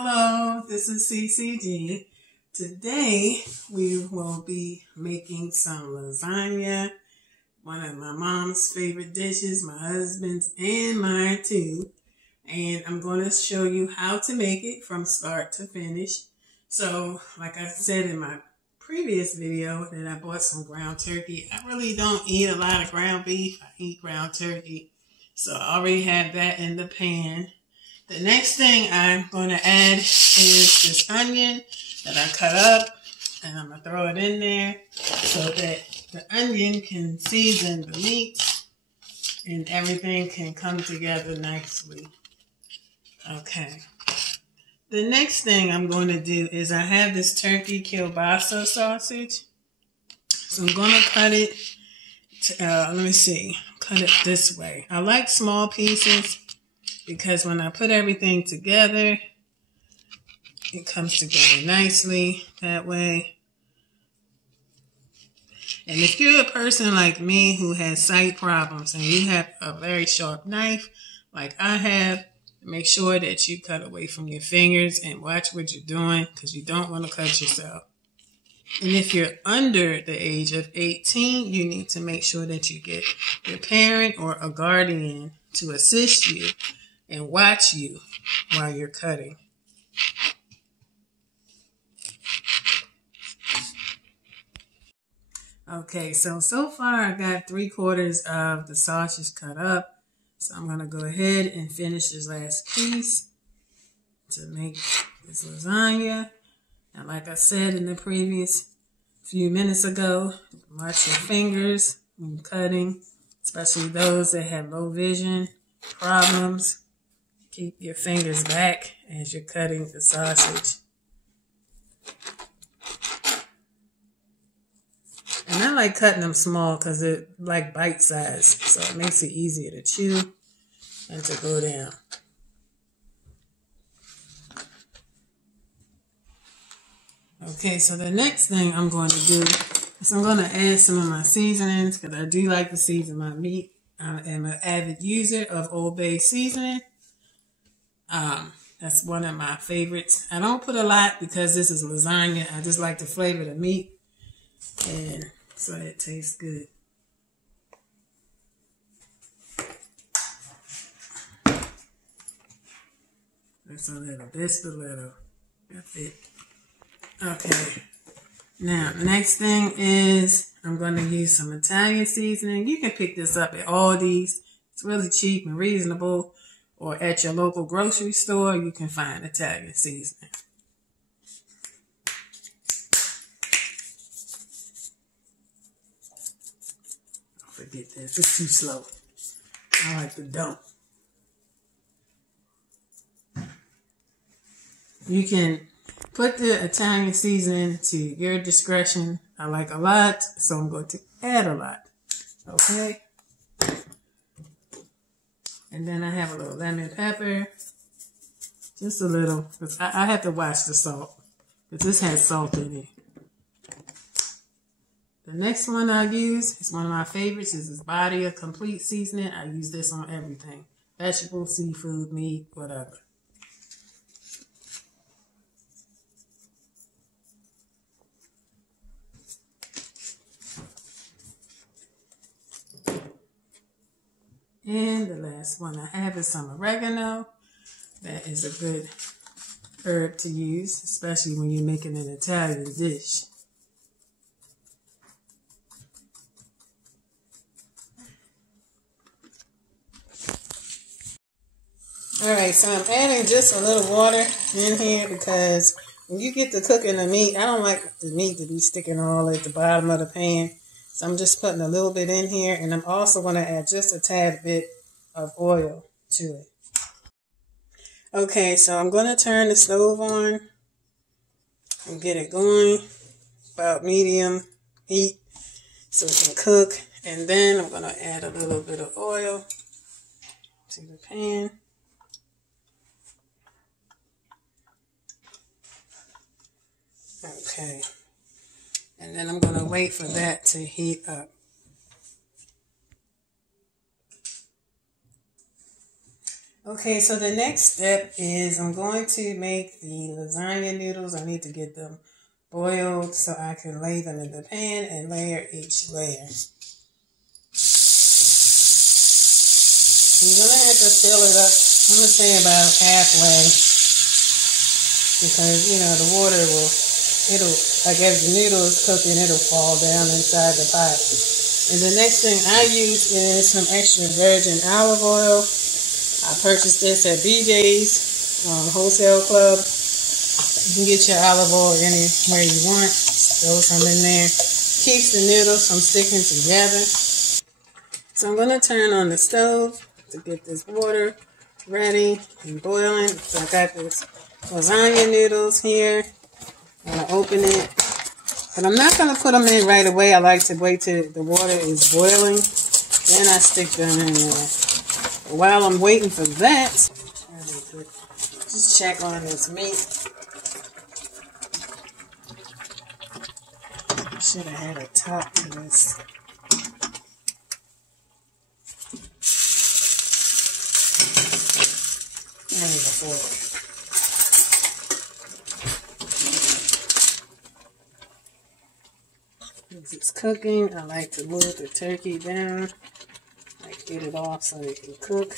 Hello, this is CCG. Today we will be making some lasagna, one of my mom's favorite dishes, my husband's and mine too. And I'm going to show you how to make it from start to finish. So, like I said in my previous video that I bought some ground turkey. I really don't eat a lot of ground beef. I eat ground turkey. So I already have that in the pan. The next thing I'm going to add is this onion that I cut up, and I'm going to throw it in there so that the onion can season the meat and everything can come together nicely. Okay. The next thing I'm going to do is I have this turkey kielbasa sausage. So I'm going to cut it, cut it this way. I like small pieces because when I put everything together, it comes together nicely that way. And if you're a person like me who has sight problems and you have a very sharp knife like I have, make sure that you cut away from your fingers and watch what you're doing because you don't want to cut yourself. And if you're under the age of 18, you need to make sure that you get your parent or a guardian to assist you and watch you while you're cutting. Okay, so far I got 3/4 of the sausage cut up. So I'm going to go ahead and finish this last piece to make this lasagna. And like I said in the previous few minutes ago, watch your fingers when cutting, especially those that have low vision problems. Keep your fingers back as you're cutting the sausage. And I like cutting them small because they're like bite size, so it makes it easier to chew and to go down. Okay, so the next thing I'm going to do is I'm going to add some of my seasonings because I do like to season my meat. I am an avid user of Old Bay seasoning. That's one of my favorites. I don't put a lot because this is lasagna. I just like to flavor the meat, and so it tastes good. That's a little, just a little. That's it. Okay. Now, the next thing is I'm going to use some Italian seasoning. You can pick this up at Aldi's. It's really cheap and reasonable. Or at your local grocery store, you can find Italian seasoning. Don't forget this. It's too slow. I like to dump. You can put the Italian seasoning to your discretion. I like a lot, so I'm going to add a lot. Okay? And then I have a little lemon pepper. Just a little. Because I have to watch the salt. Because this has salt in it. The next one I use is one of my favorites. This is Body Complete Seasoning. I use this on everything. Vegetable, seafood, meat, whatever. And the last one I have is some oregano. That is a good herb to use, especially when you're making an Italian dish. Alright, so I'm adding just a little water in here because when you get to cooking the meat, I don't like the meat to be sticking all at the bottom of the pan. So I'm just putting a little bit in here, and I'm also going to add just a tad bit of oil to it. Okay, so I'm going to turn the stove on and get it going about medium heat so it can cook. And then I'm going to add a little bit of oil to the pan. Okay. And then I'm going to wait for that to heat up. Okay, so the next step is I'm going to make the lasagna noodles. I need to get them boiled so I can lay them in the pan and layer each layer. You're going to have to fill it up, I'm going to say about halfway, because, you know, the water like as the noodle is cooking, it'll fall down inside the pot. And the next thing I use is some extra virgin olive oil. I purchased this at BJ's Wholesale Club. You can get your olive oil anywhere you want. Throw some in there. Keeps the noodles from sticking together. So I'm going to turn on the stove to get this water ready and boiling. So I got this lasagna noodles here. I'm going to open it. But I'm not going to put them in right away. I like to wait till the water is boiling. Then I stick them in there. While I'm waiting for that, just check on this meat. Should have had a top to this. I need a fork. As it's cooking, I like to move the turkey down. Like get it off so it can cook.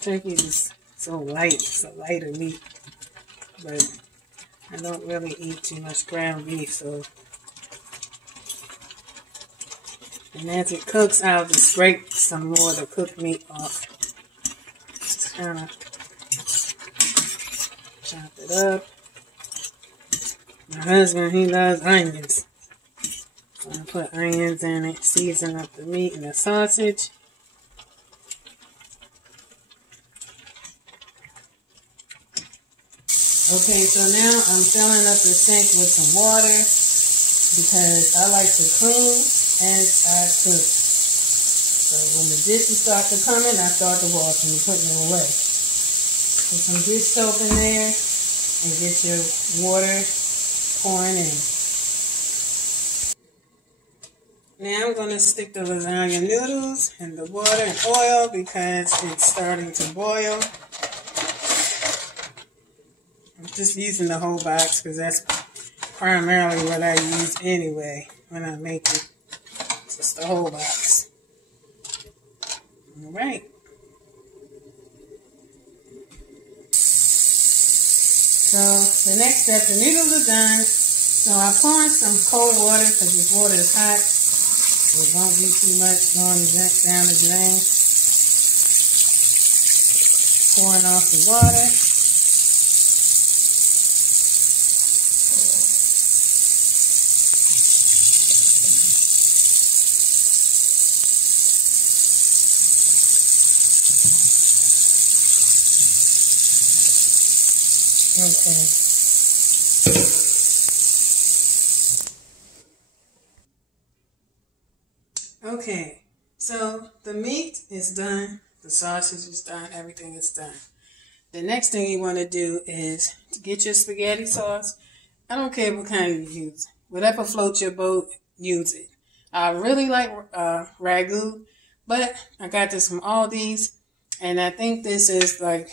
Turkey is so light, it's a lighter meat. But I don't really eat too much ground beef, so. And as it cooks, I'll just scrape some more of the cooked meat off. Just kind of chop it up. My husband, he loves onions. So I put onions in it, season up the meat and the sausage. Okay, so now I'm filling up the sink with some water because I like to clean as I cook. So when the dishes start to come in, I start to wash and put them away. Put some dish soap in there and get your water pouring in. Now I'm going to stick the lasagna noodles in the water and oil because it's starting to boil. I'm just using the whole box because that's primarily what I use anyway when I make it. Just the whole box. Alright. So the next step, the noodles are done. So I pour in some cold water because this water is hot. So it won't be too much going down the drain. Pouring off the water. Okay. Okay, so the meat is done, the sausage is done, everything is done. The next thing you want to do is to get your spaghetti sauce. I don't care what kind you use. Whatever floats your boat, use it. I really like ragu, but I got this from Aldi's, and I think this is like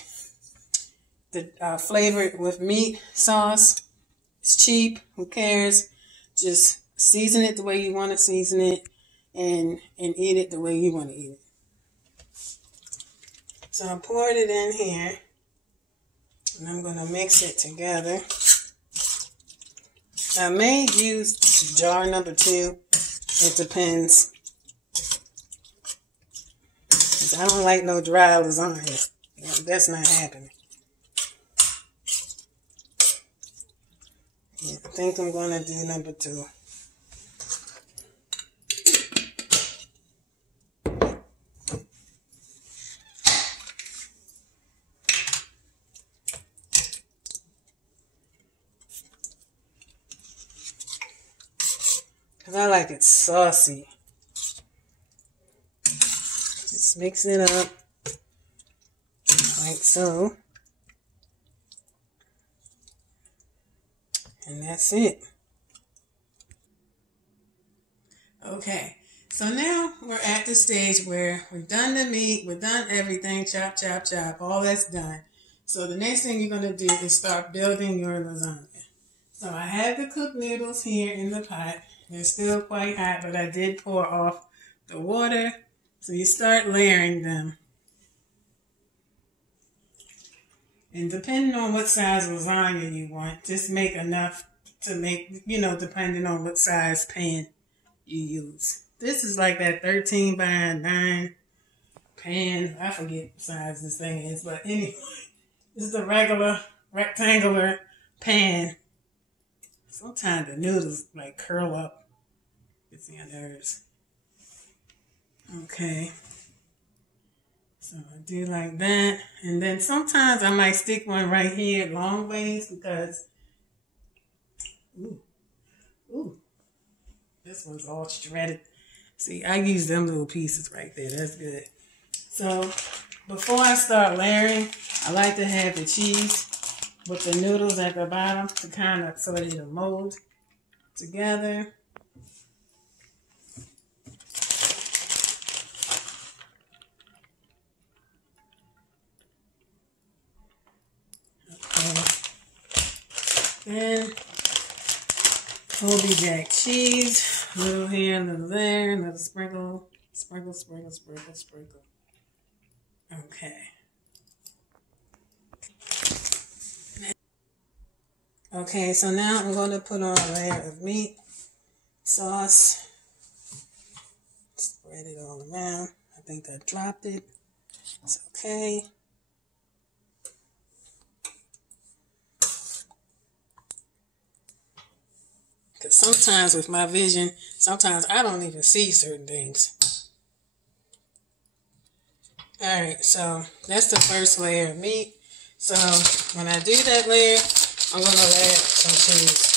the flavored with meat sauce. It's cheap. Who cares? Just season it the way you want to season it and eat it the way you want to eat it. So I poured it in here and I'm going to mix it together. I may use jar number 2. It depends. 'Cause I don't like no dry lasagna. That's not happening. Yeah, I think I'm going to do number 2. Because I like it saucy. Just mix it up like so. And that's it. Okay, So now we're at the stage where we've done the meat, we've done everything, chop, chop, chop, all that's done. So the next thing you're going to do is start building your lasagna. So I have the cooked noodles here in the pot. They're still quite hot, but I did pour off the water. So you start layering them. And depending on what size lasagna you want, just make enough to make, depending on what size pan you use. This is like that 13 by 9 pan. I forget what size this thing is, but anyway, this is the regular rectangular pan. Sometimes the noodles like curl up. It's the nerves. Okay. So I do like that. And then sometimes I might stick one right here long ways because, this one's all shredded. See, I use them little pieces right there. That's good. So before I start layering, I like to have the cheese with the noodles at the bottom to kind of so it'll mold together. Okay. Then Colby Jack cheese, a little here, a little there, another sprinkle, sprinkle, sprinkle, sprinkle, sprinkle. Okay. Okay, so now I'm going to put on a layer of meat sauce. Spread it all around. I think I dropped it. It's okay. Because sometimes with my vision, sometimes I don't even see certain things. Alright, so that's the first layer of meat. So when I do that layer, I'm going to add some cheese.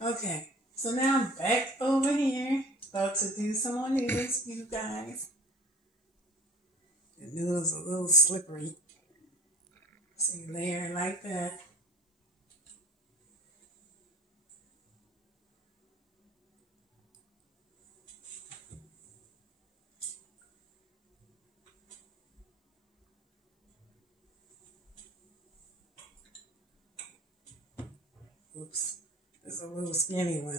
Okay, so now I'm back over here, about to do some more noodles for you guys. The noodles are a little slippery, so you layer it like that. Oops, it's a little skinny one.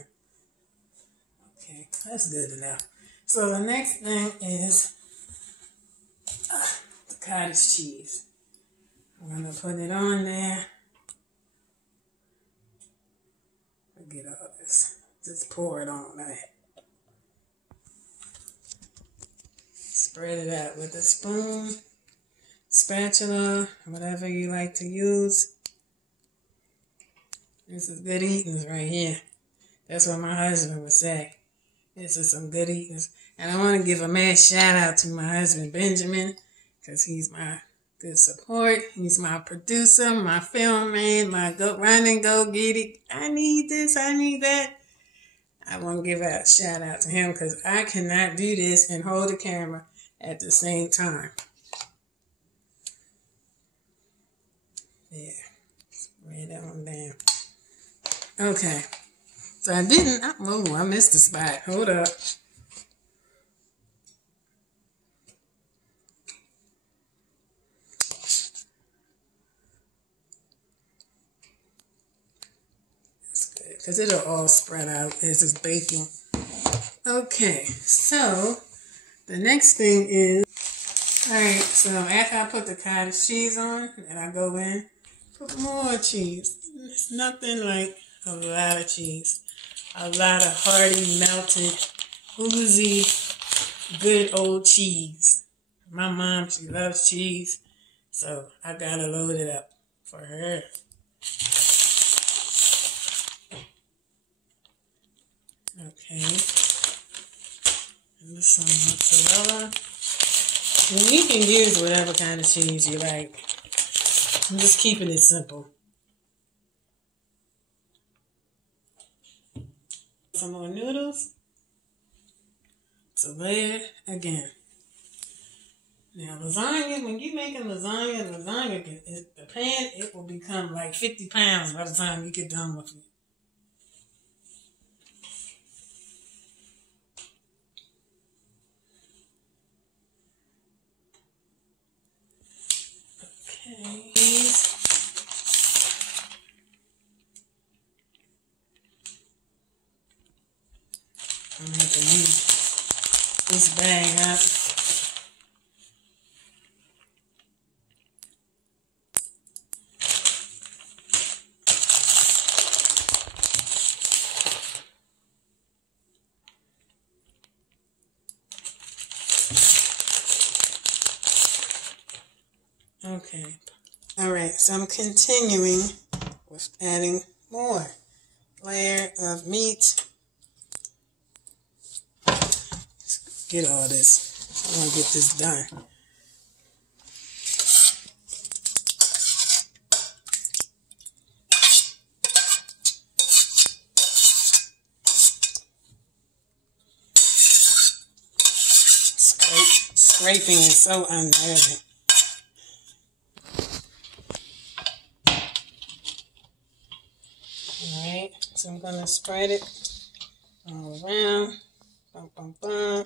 Okay, that's good enough. So the next thing is the cottage cheese. I'm going to put it on there. Forget all this. Just pour it on that. Spread it out with a spoon, spatula, whatever you like to use. This is good eatings right here. That's what my husband would say. This is some good eatings. And I want to give a mad shout out to my husband, Benjamin, because he's my good support. He's my producer, my film man, my go run and go get it. I need this, I need that. I want to give a shout out to him because I cannot do this and hold the camera at the same time. Yeah, spread that one down. Okay, so I missed the spot. Hold up. That's good, because it'll all spread out as it's baking. Okay, so the next thing is, alright, so after I put the cottage cheese on, and I go in, put more cheese. It's nothing like a lot of cheese. A lot of hearty, melted, oozy, good old cheese. My mom, she loves cheese, so I gotta load it up for her. Okay. And some mozzarella. And you can use whatever kind of cheese you like. I'm just keeping it simple. Some more noodles. So layer again. Now lasagna, when you're making lasagna, the pan, it will become like 50 pounds by the time you get done with it. Okay. I'm going to have to use this bag up. Okay. All right, so I'm continuing with adding more layer of meat. Let's get all this. I want to get this done. Scraping is so unnerving. Alright, so I'm going to spread it all around. Bum, bum, bum.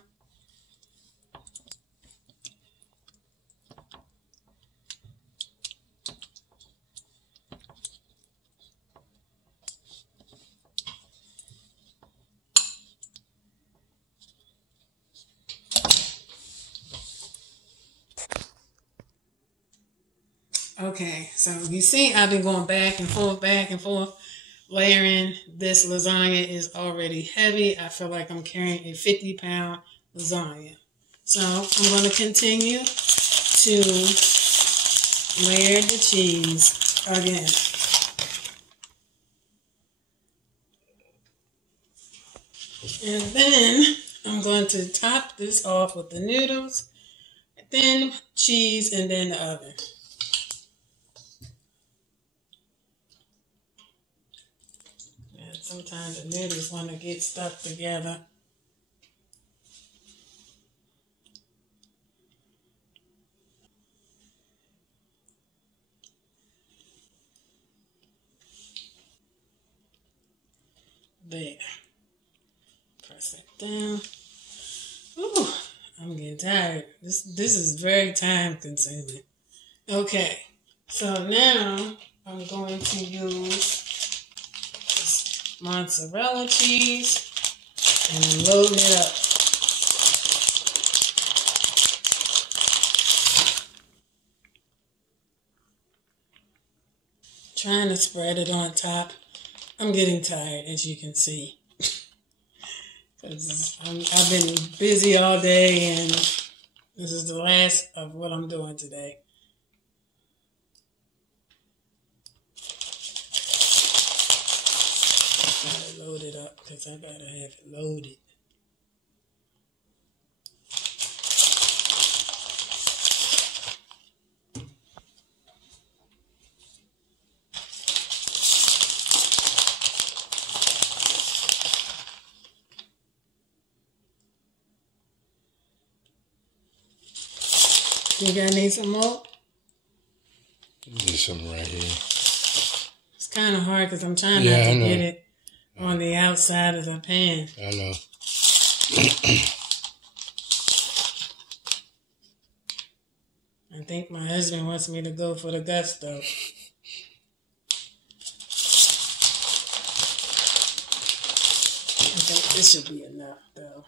Okay, so you see I've been going back and forth, layering. This lasagna is already heavy. I feel like I'm carrying a 50-pound lasagna. So I'm going to continue to layer the cheese again. And then I'm going to top this off with the noodles, then cheese, and then the oven. Sometimes the noodles want to get stuck together. There. Press it down. Ooh, I'm getting tired. This is very time consuming. Okay, so now I'm going to use mozzarella cheese and load it up. Trying to spread it on top. I'm getting tired, as you can see. Because I've been busy all day, and this is the last of what I'm doing today. Gotta load it up, because I gotta have it loaded. Think I need some more? There's some right here. It's kind of hard because I'm trying not to get it on the outside of the pan. I know. I think my husband wants me to go for the gusto. I think this should be enough, though.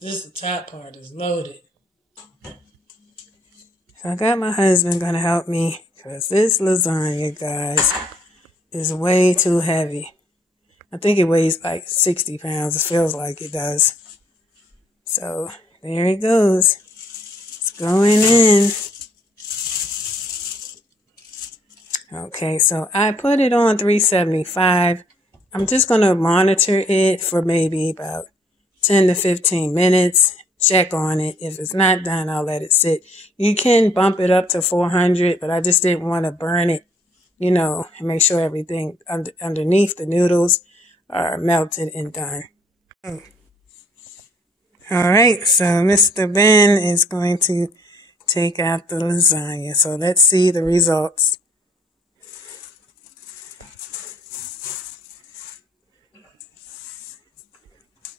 This, the top part is loaded. So I got my husband going to help me because this lasagna, guys, is way too heavy. I think it weighs like 60 pounds. It feels like it does. So there it goes. It's going in. Okay, so I put it on 375. I'm just going to monitor it for maybe about 10 to 15 minutes. Check on it. If it's not done, I'll let it sit. You can bump it up to 400, but I just didn't want to burn it, you know, and make sure everything underneath the noodles are melted and done. All right, so Mr. Ben is going to take out the lasagna. So let's see the results.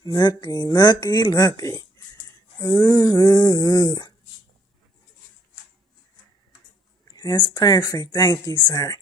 Looky, looky, looky. Ooh. That's perfect. Thank you, sir.